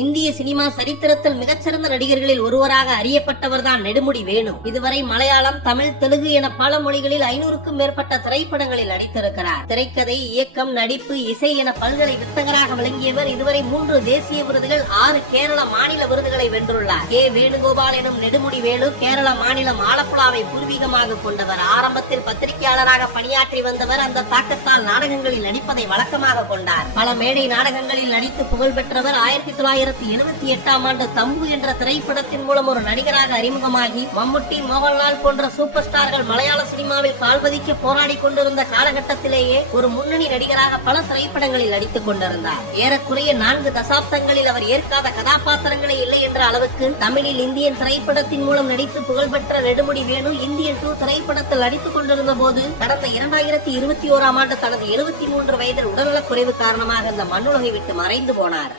இந்திய சினிமா சரித்திரத்தில் மிகச்சிறந்த நடிகர்களில் ஒருவராக அறியப்பட்டவர் தான் நெடுமுடி வேணு. இதுவரை மலையாளம், தமிழ், தெலுங்கு என பல மொழிகளில் 500க்கும் மேற்பட்ட திரைப்படங்களில் நடித்திருக்கிறார். திரைக்கதை, இயக்கம், நடிப்பு, இசை என பல்கலை வித்தகராக விளங்கியவர். இதுவரை 3 தேசிய விருதுகள், 6 கேரள மாநில விருதுகளை வென்றுள்ளார். கே. வேணுகோபால் எனும் நெடுமுடி வேணு கேரள மாநிலம் ஆலப்புழாவை பூர்வீகமாக கொண்டவர். ஆரம்பத்தில் பத்திரிகையாளராக பணியாற்றி வந்தவர். அந்த தாக்கத்தால் நாடகங்களில் நடிப்பதை வழக்கமாக கொண்டார். பல மேடை நாடகங்களில் நடித்து புகழ் பெற்றவர். 1978ஆம் ஆண்டு தம்பு என்ற திரைப்படத்தின் மூலம் ஒரு நடிகராக அறிமுகமாகி மம்முட்டி, மோகன்லால் போன்ற சூப்பர் ஸ்டார்கள் மலையாள சினிமாவில் கால்பதிக்க போராடி கொண்டிருந்த காலகட்டத்திலேயே ஒரு முன்னணி நடிகராக பல திரைப்படங்களில் நடித்துக் கொண்டிருந்தார். ஏறக்குறைய 4 தசாப்தங்களில் அவர் ஏற்காத கதாபாத்திரங்களே இல்லை என்ற அளவுக்கு தமிழில் இந்தியன் திரைப்படத்தின் மூலம் நடித்து புகழ்பெற்ற நெடுமுடி வேணு இந்தியன் 2 திரைப்படத்தில் நடித்துக் கொண்டிருந்த போது கடந்த 2021ஆம் ஆண்டு தனது 73 வயதில் உடல்நலக் குறைவு காரணமாக இந்த மண்ணுலகை விட்டு மறைந்து போனார்.